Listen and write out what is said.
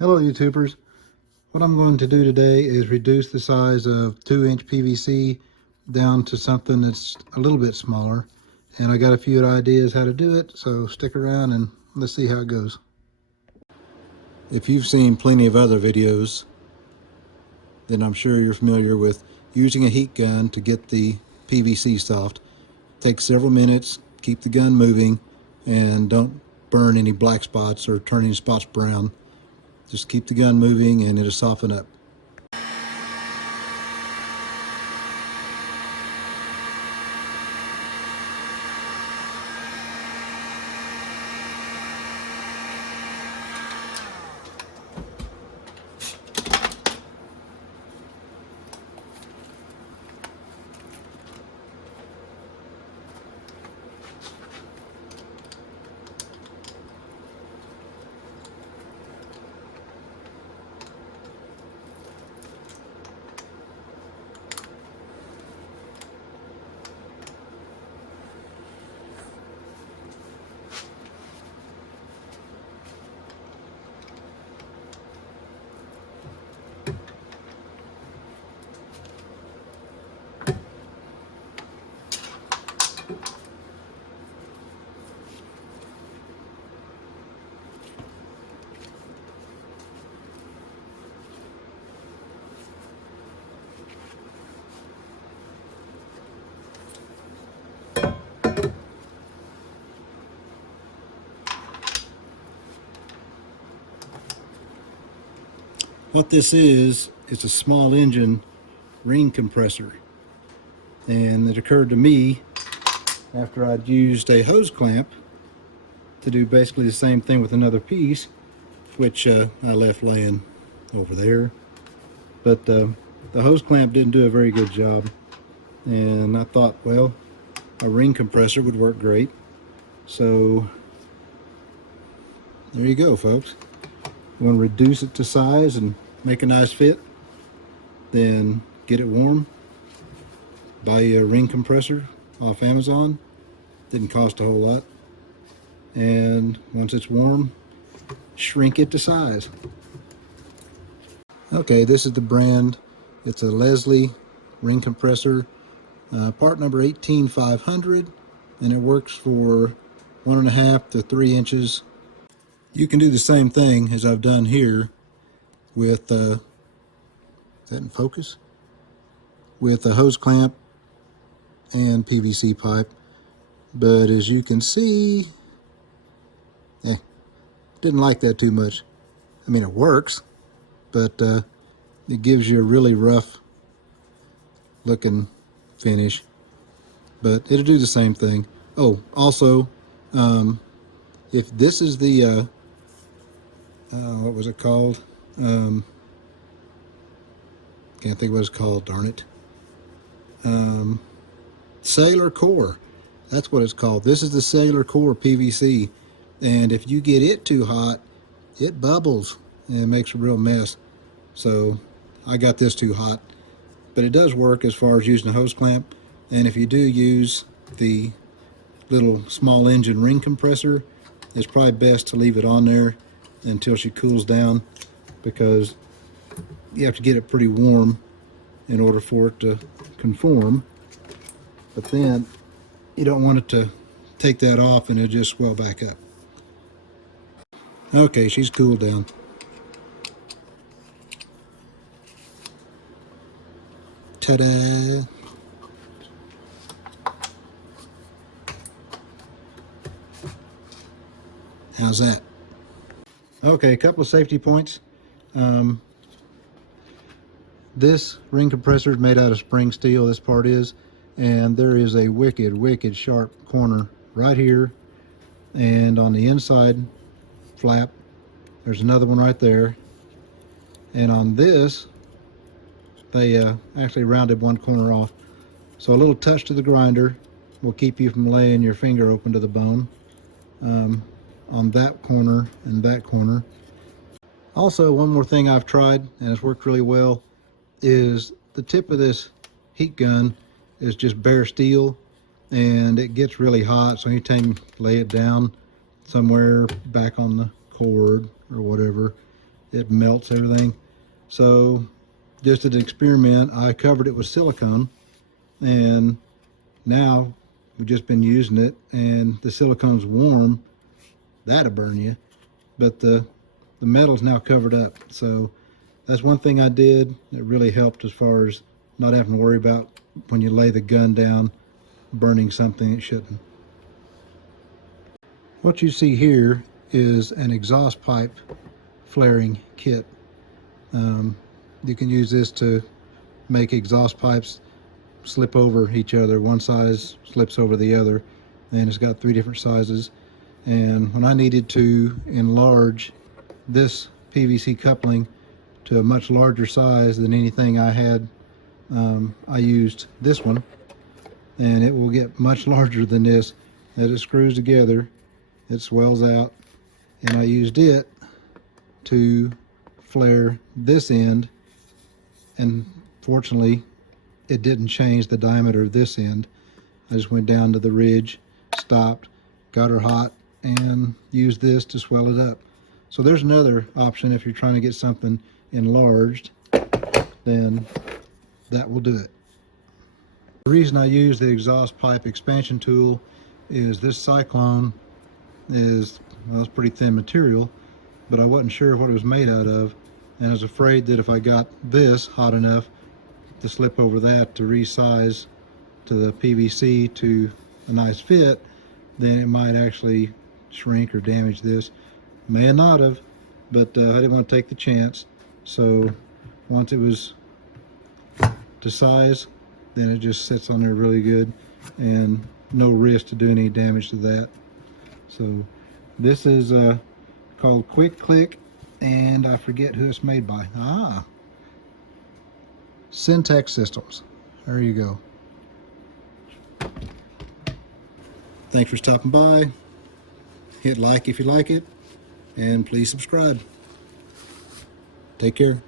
Hello YouTubers. What I'm going to do today is reduce the size of 2-inch PVC down to something that's a little bit smaller. And I got a few ideas how to do it, so stick around and let's see how it goes. If you've seen plenty of other videos, then I'm sure you're familiar with using a heat gun to get the PVC soft. Takes several minutes, keep the gun moving, and don't burn any black spots or turn any spots brown. Just keep the gun moving and it'll soften up. What this is a small engine ring compressor. And it occurred to me after I'd used a hose clamp to do basically the same thing with another piece, which I left laying over there. But the hose clamp didn't do a very good job. And I thought, well, a ring compressor would work great. So there you go, folks. You want to reduce it to size and make a nice fit, then get it warm. Buy you a ring compressor off Amazon. Didn't cost a whole lot. And once it's warm, shrink it to size. Okay, this is the brand. It's a Leslie ring compressor, part number 18500, and it works for 1.5 to 3 inches. You can do the same thing as I've done here with, is that in focus? With a hose clamp and PVC pipe. But as you can see, didn't like that too much. I mean, it works, but it gives you a really rough looking finish. But it'll do the same thing. Oh, also, if this is the what was it called? Can't think what it's called, darn it. Sailor Core. That's what it's called. This is the Sailor Core PVC. And if you get it too hot, it bubbles and makes a real mess. So I got this too hot. But it does work as far as using a hose clamp. And if you do use the little small engine ring compressor, it's probably best to leave it on there until she cools down, because you have to get it pretty warm in order for it to conform. But then you don't want it to take that off and it'll just swell back up. Okay, she's cooled down. Ta-da! How's that? Okay, a couple of safety points. This ring compressor is made out of spring steel, this part is, and there is a wicked sharp corner right here, and on the inside flap there's another one right there, and on this they actually rounded one corner off, so a little touch to the grinder will keep you from laying your finger open to the bone on that corner and that corner. Also, one more thing I've tried and it's worked really well is the tip of this heat gun is just bare steel, and it gets really hot, so anytime you lay it down somewhere back on the cord or whatever, it melts everything. So just as an experiment, I covered it with silicone, and now we've just been using it, and the silicone's warm. That'll burn you, but the metal's now covered up. So that's one thing I did that really helped as far as not having to worry about when you lay the gun down burning something it shouldn't. What you see here is an exhaust pipe flaring kit. You can use this to make exhaust pipes slip over each other. One size slips over the other, and it's got 3 different sizes. And when I needed to enlarge this PVC coupling to a much larger size than anything I had, I used this one, and it will get much larger than this. As it screws together, it swells out, and I used it to flare this end, and fortunately it didn't change the diameter of this end. I just went down to the ridge, stopped, got her hot, and used this to swell it up. So there's another option. If you're trying to get something enlarged, then that will do it. The reason I use the exhaust pipe expansion tool is this Cyclone is, well, it's pretty thin material, but I wasn't sure what it was made out of, and I was afraid that if I got this hot enough to slip over that to resize to the PVC to a nice fit, then it might actually shrink or damage this. May not have, but I didn't want to take the chance. So once it was to size, then it just sits on there really good, and no risk to do any damage to that. So this is called Quick Click, and I forget who it's made by. Syntex Systems. There you go. Thanks for stopping by. Hit like if you like it, and please subscribe. Take care.